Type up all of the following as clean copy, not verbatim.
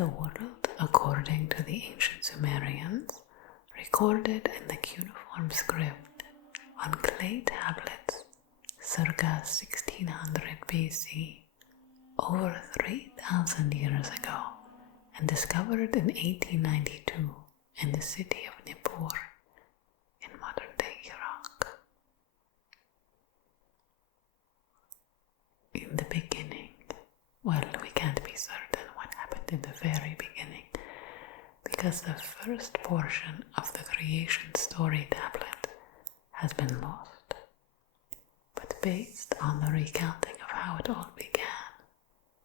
The world, according to the ancient Sumerians, recorded in the cuneiform script on clay tablets circa 1600 BC, over 3,000 years ago, and discovered in 1892 in the city of Nippur in modern-day Iraq. In the beginning, well, we can't be certain what happened in the very beginning, because the first portion of the creation story tablet has been lost. But based on the recounting of how it all began,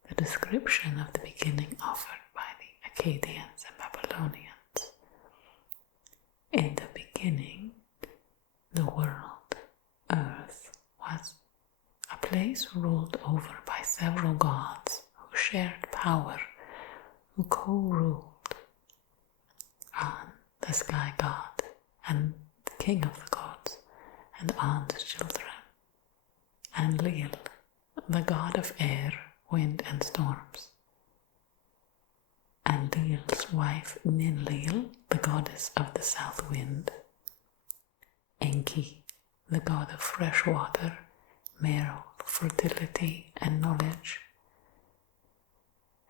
the description of the beginning offered by the Akkadians and Babylonians. In the beginning, the world, Earth, was a place ruled over by several gods who shared power, who co-ruled. An, the sky god, and the king of the gods, and An's children, and Lil, the god of air, wind, and storms, and Lil's wife Ninlil, the goddess of the south wind, Enki, the god of fresh water, Meryl, fertility and knowledge,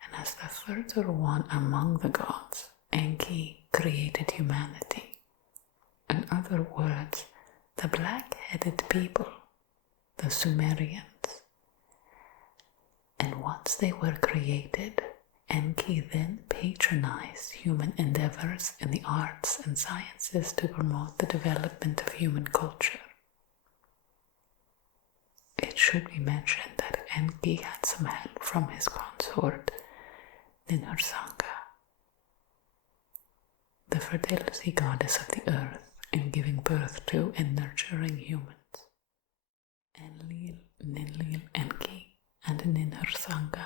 and as the further one among the gods, Enki created humanity. In other words, the black-headed people, the Sumerians. And once they were created, Enki then patronized human endeavors in the arts and sciences to promote the development of human culture. It should be mentioned that Enki had some help from his consort, Ninhursanga, the fertility goddess of the earth, in giving birth to and nurturing humans. Enlil, Ninlil, Enki, and Ninhursanga,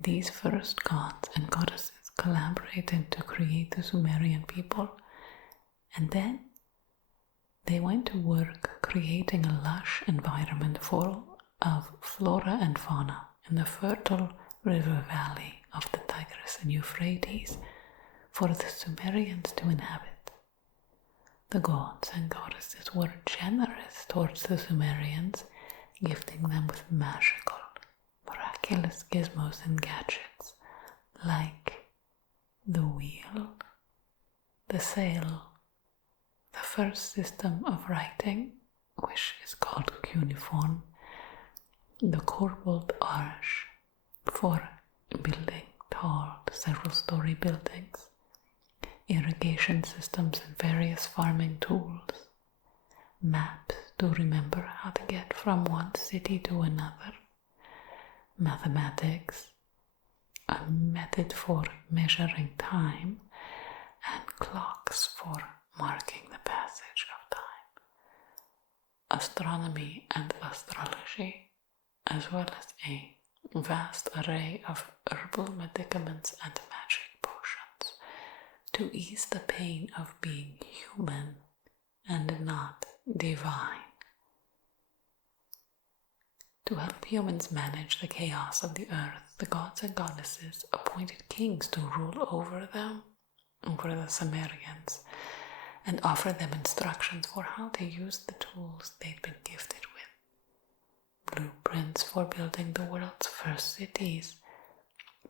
these first gods and goddesses collaborated to create the Sumerian people, and then they went to work creating a lush environment full of flora and fauna in the fertile river valley of the Tigris and Euphrates for the Sumerians to inhabit. The gods and goddesses were generous towards the Sumerians, gifting them with magical, miraculous gizmos and gadgets like the wheel, the sail, the first system of writing, which is called cuneiform, the corbelled arch for building tall several-story buildings, irrigation systems and various farming tools, maps to remember how to get from one city to another, mathematics, a method for measuring time, and clocks for marking the passage of time, astronomy and astrology, as well as a vast array of herbal medicaments and magic potions to ease the pain of being human and not divine. To help humans manage the chaos of the earth, the gods and goddesses appointed kings to rule over them, over the Sumerians, and offer them instructions for how to use the tools they'd been gifted with. Blueprints for building the world's first cities,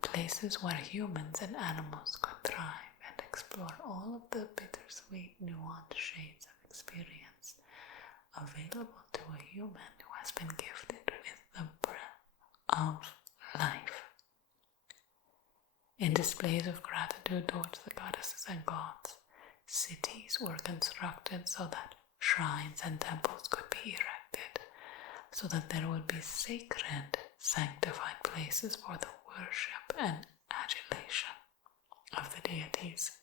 places where humans and animals could thrive and explore all of the bittersweet, nuanced shades of experience available to a human who has been gifted with the breath of life. In displays of gratitude towards the goddesses and gods, cities were constructed so that shrines and temples could be erected, so that there would be sacred, sanctified places for the worship and adulation of the deities,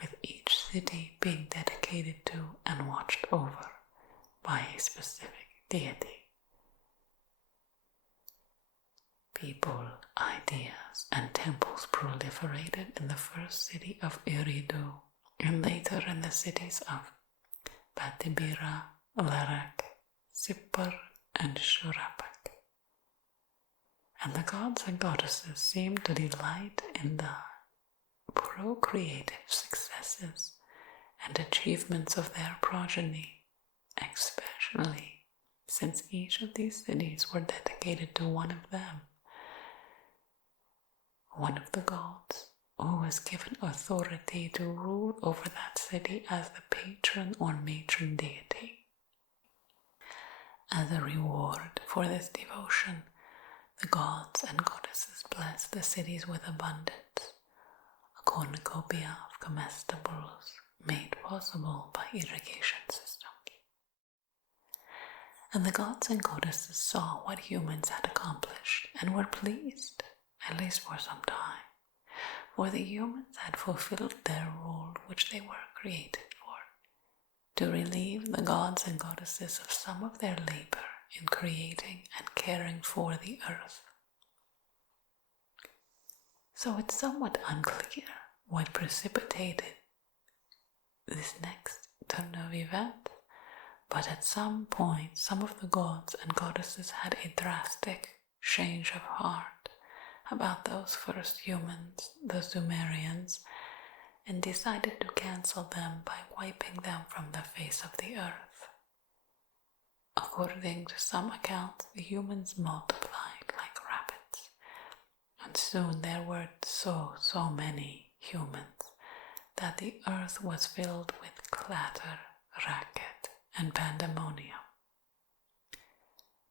with each city being dedicated to and watched over by a specific deity. People, ideas, and temples proliferated in the first city of Eridu, and later in the cities of Batibira, Larak, Sippar, and Shuruppak. And the gods and goddesses seemed to delight in the procreative successes and achievements of their progeny, especially since each of these cities were dedicated to one of them, one of the gods, who was given authority to rule over that city as the patron or matron deity. As a reward for this devotion, the gods and goddesses blessed the cities with abundance, a cornucopia of comestibles made possible by irrigation systems. And the gods and goddesses saw what humans had accomplished and were pleased, at least for some time, for the humans had fulfilled their role which they were created for, to relieve the gods and goddesses of some of their labor in creating and caring for the earth. So it's somewhat unclear what precipitated this next turn of events, but at some point some of the gods and goddesses had a drastic change of heart about those first humans, the Sumerians, and decided to cancel them by wiping them from the face of the earth. According to some accounts, the humans multiplied like rabbits, and soon there were so many humans that the earth was filled with clatter, racket, and pandemonium.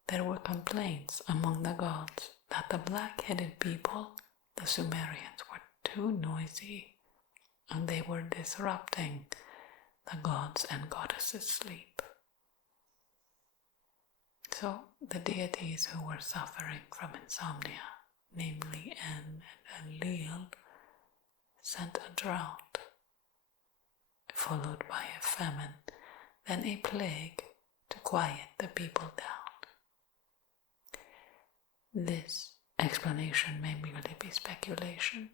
There were complaints among the gods that the black-headed people, the Sumerians, were too noisy and they were disrupting the gods and goddesses' sleep. So the deities who were suffering from insomnia, namely En and Enlil, sent a drought, followed by a famine, then a plague to quiet the people down. This explanation may merely be speculation,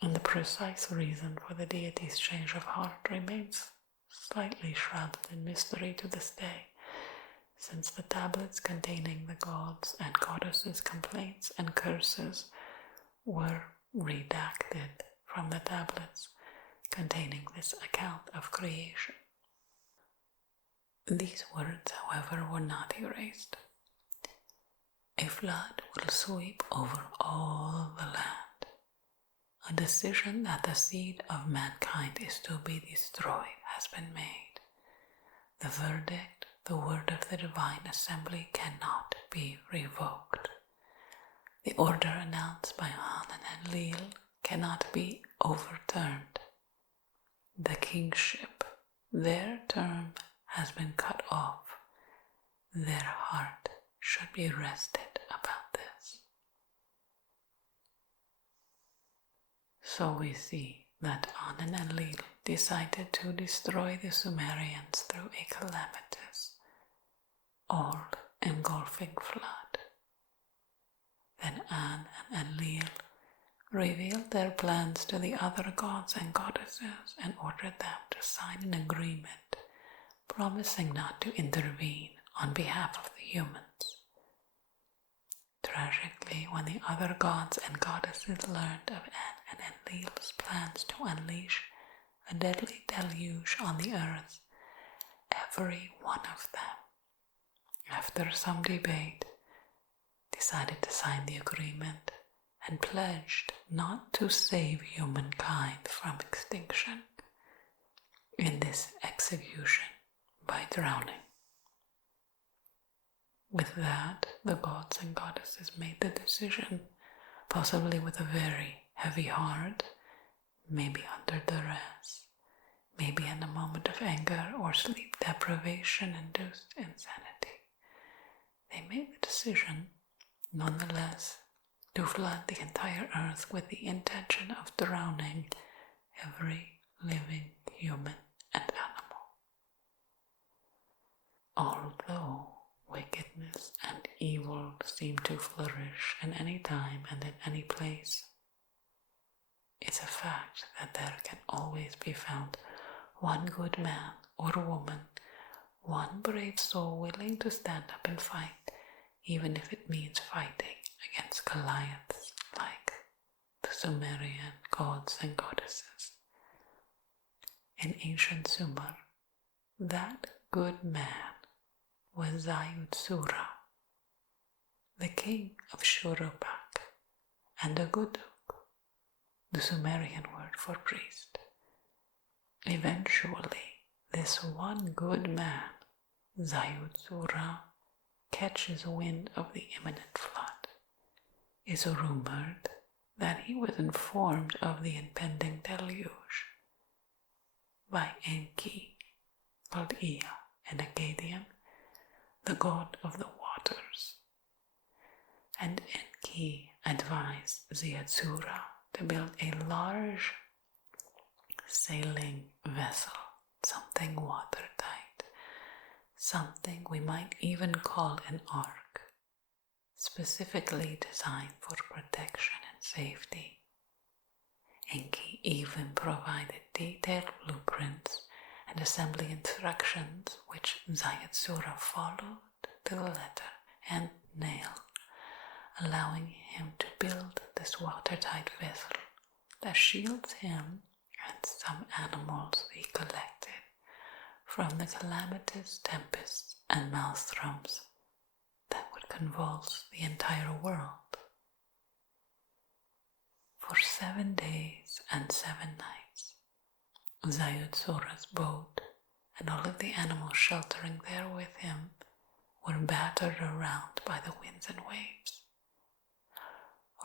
and the precise reason for the deity's change of heart remains slightly shrouded in mystery to this day, since the tablets containing the gods' and goddesses' complaints and curses were redacted from the tablets containing this account of creation. These words, however, were not erased. A flood will sweep over all the land. A decision that the seed of mankind is to be destroyed has been made. The verdict, the word of the divine assembly, cannot be revoked. The order announced by Han and Enlil cannot be overturned. The kingship, their term, has been cut off. Their heart should be rested about this. So we see that An and Enlil decided to destroy the Sumerians through a calamitous, all-engulfing flood. Then An and Enlil revealed their plans to the other gods and goddesses and ordered them to sign an agreement promising not to intervene on behalf of the humans. Tragically, when the other gods and goddesses learned of An and Enlil's plans to unleash a deadly deluge on the earth, every one of them, after some debate, decided to sign the agreement and pledged not to save humankind from extinction in this execution by drowning. With that, the gods and goddesses made the decision, possibly with a very heavy heart, maybe under duress, maybe in a moment of anger or sleep deprivation-induced insanity. They made the decision, nonetheless, to flood the entire earth with the intention of drowning every living human and animal. Although wickedness and evil seem to flourish in any time and in any place, it's a fact that there can always be found one good man or woman, one brave soul willing to stand up and fight, even if it means fighting against Goliaths like the Sumerian gods and goddesses. In ancient Sumer, that good man was Ziudsura, the king of Shuruppak, and a Guduk, the Sumerian word for priest. Eventually, this one good man, Ziudsura, catches wind of the imminent flood. It is rumored that he was informed of the impending deluge by Enki, called Ea in Akkadian, the god of the waters. And Enki advised Ziudsura to build a large sailing vessel, something watertight, something we might even call an ark, specifically designed for protection and safety. Enki even provided detailed blueprints and assembly instructions which Ziudsura followed to the letter and nail, allowing him to build this watertight vessel that shields him and some animals he collected from the calamitous tempests and maelstroms that would convulse the entire world. For 7 days and 7 nights, Ziudsura's boat and all of the animals sheltering there with him were battered around by the winds and waves.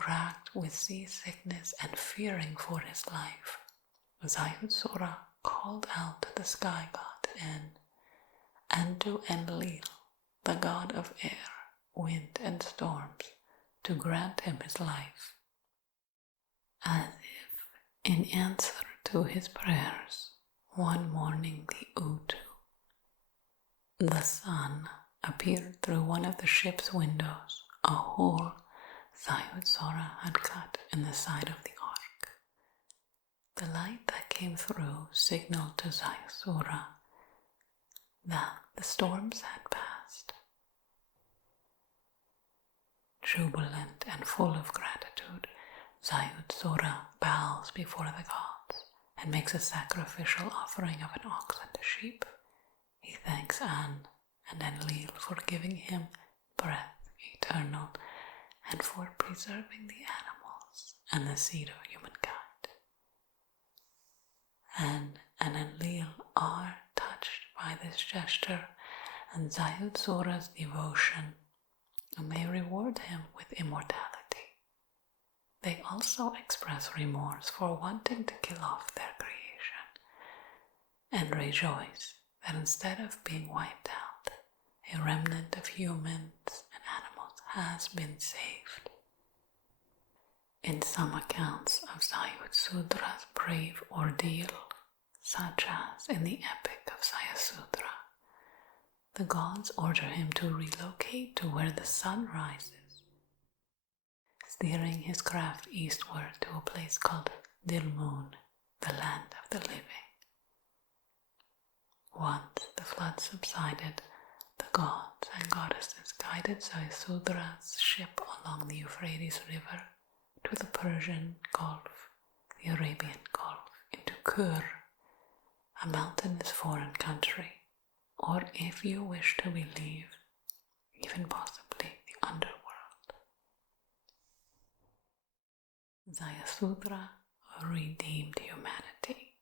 Racked with seasickness and fearing for his life, Ziudsura called out to the sky god Endu Enlil, the god of air, wind, and storms, to grant him his life. As if in answer to his prayers, one morning the Utu, the sun, appeared through one of the ship's windows, a hole Ziudsura had cut in the side of the ark. The light that came through signaled to Ziusudra that the storms had passed. Jubilant and full of gratitude, Ziusudra bows before the gods and makes a sacrificial offering of an ox and a sheep. He thanks An and Enlil for giving him breath eternal and for preserving the animals and the seed of humankind. An and Enlil are touched by this gesture and Ziudsura's devotion, and they reward him with immortality. They also express remorse for wanting to kill off their creation, and rejoice that instead of being wiped out, a remnant of humans and animals has been saved. In some accounts of Ziusudra's brave ordeal, such as in the Epic of Ziusudra, the gods order him to relocate to where the sun rises, steering his craft eastward to a place called Dilmun, the land of the living. Once the flood subsided, the gods and goddesses guided Ziusudra's ship along the Euphrates River to the Persian Gulf, the Arabian Gulf, into Kur, a mountainous foreign country, or if you wish to believe, even possibly the underworld. Ziusudra redeemed humanity.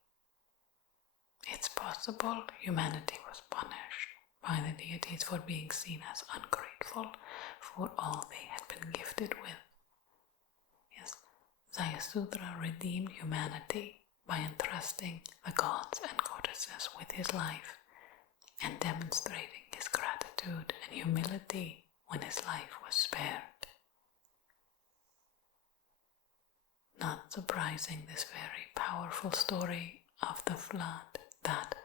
It's possible humanity was punished by the deities for being seen as ungrateful for all they had been gifted with. Yes, Ziusudra redeemed humanity by entrusting the gods and goddesses with his life and demonstrating his gratitude and humility when his life was spared. Not surprising, this very powerful story of the flood that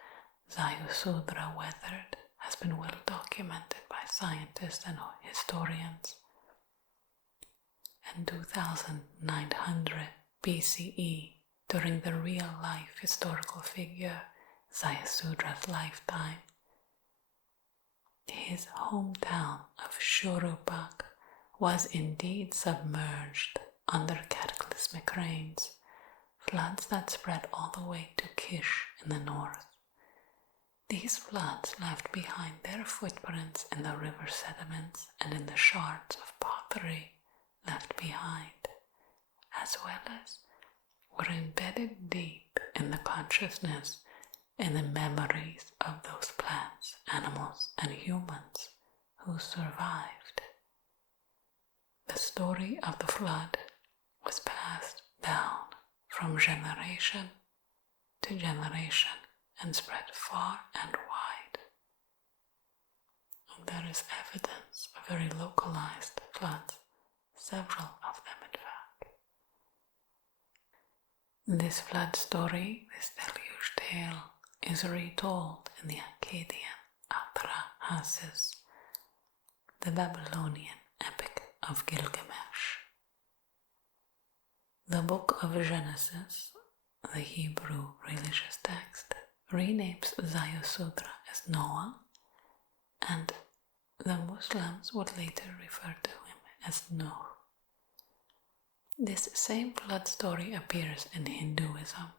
Ziusudra weathered has been well documented by scientists and historians. In 2900 BCE, during the real-life historical figure Ziusudra's lifetime, his hometown of Shuruppak was indeed submerged under cataclysmic cataclysmic rains, floods that spread all the way to Kish in the north. These floods left behind their footprints in the river sediments and in the shards of pottery left behind, as well as were embedded deep in the consciousness and the memories of those plants, animals, and humans who survived. The story of the flood was passed down from generation to generation and spread far and wide. And there is evidence of very localized floods, several of them in fact. This flood story, this deluge tale, is retold in the Akkadian Atrahasis, the Babylonian Epic of Gilgamesh. The Book of Genesis, the Hebrew religious text, renames Ziusudra as Noah, and the Muslims would later refer to him as Nuh. This same flood story appears in Hinduism,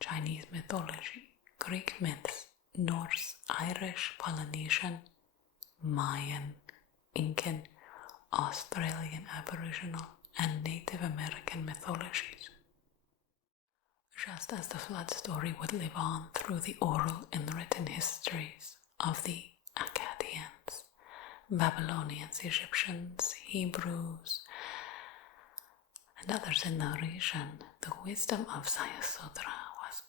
Chinese mythology, Greek myths, Norse, Irish, Polynesian, Mayan, Incan, Australian Aboriginal, and Native American mythologies. Just as the flood story would live on through the oral and written histories of the Akkadians, Babylonians, Egyptians, Hebrews, and others in the region, the wisdom of Ziusudra was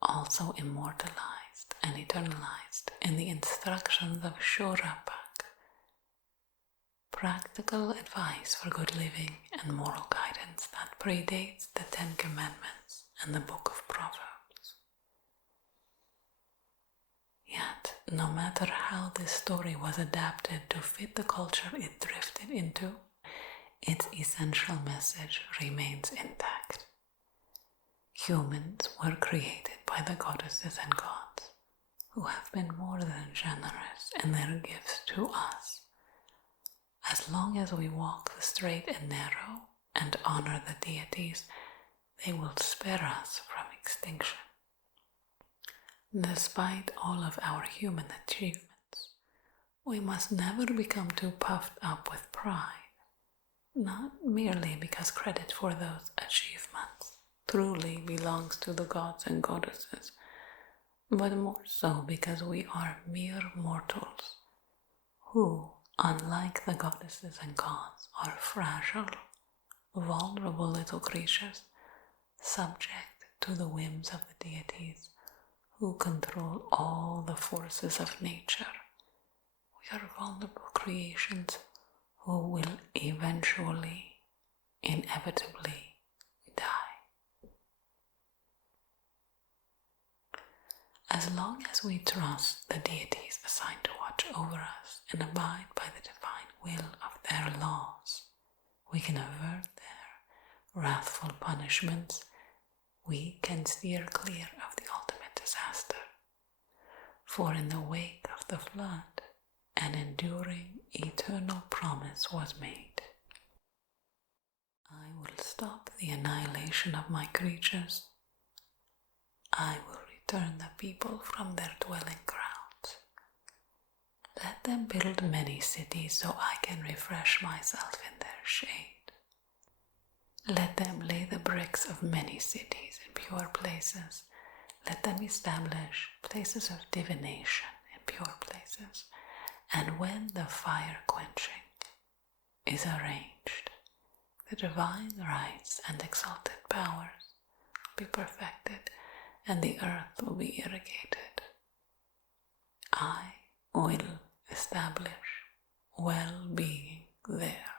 also immortalized and eternalized in the instructions of Shuruppak, practical advice for good living and moral guidance that predates the Ten Commandments and the Book of Proverbs. Yet, no matter how this story was adapted to fit the culture it drifted into, its essential message remains intact. Humans were created by the goddesses and gods, who have been more than generous in their gifts to us. As long as we walk the straight and narrow and honor the deities, they will spare us from extinction. Despite all of our human achievements, we must never become too puffed up with pride, not merely because credit for those achievements truly belongs to the gods and goddesses, but more so because we are mere mortals who, unlike the goddesses and gods, are fragile, vulnerable little creatures, subject to the whims of the deities who control all the forces of nature. We are vulnerable creations who will eventually, inevitably, die. As long as we trust the deities assigned to watch over us and abide by the divine will of their laws, we can avert their wrathful punishments. We can steer clear of the ultimate disaster. For in the wake of the flood, an enduring, eternal promise was made. I will stop the annihilation of my creatures. I will return the people from their dwelling grounds. Let them build many cities so I can refresh myself in their shade. Let them lay the bricks of many cities in pure places. Let them establish places of divination in pure places. And when the fire quenching is arranged, the divine rights and exalted powers will be perfected and the earth will be irrigated. I will establish well-being there.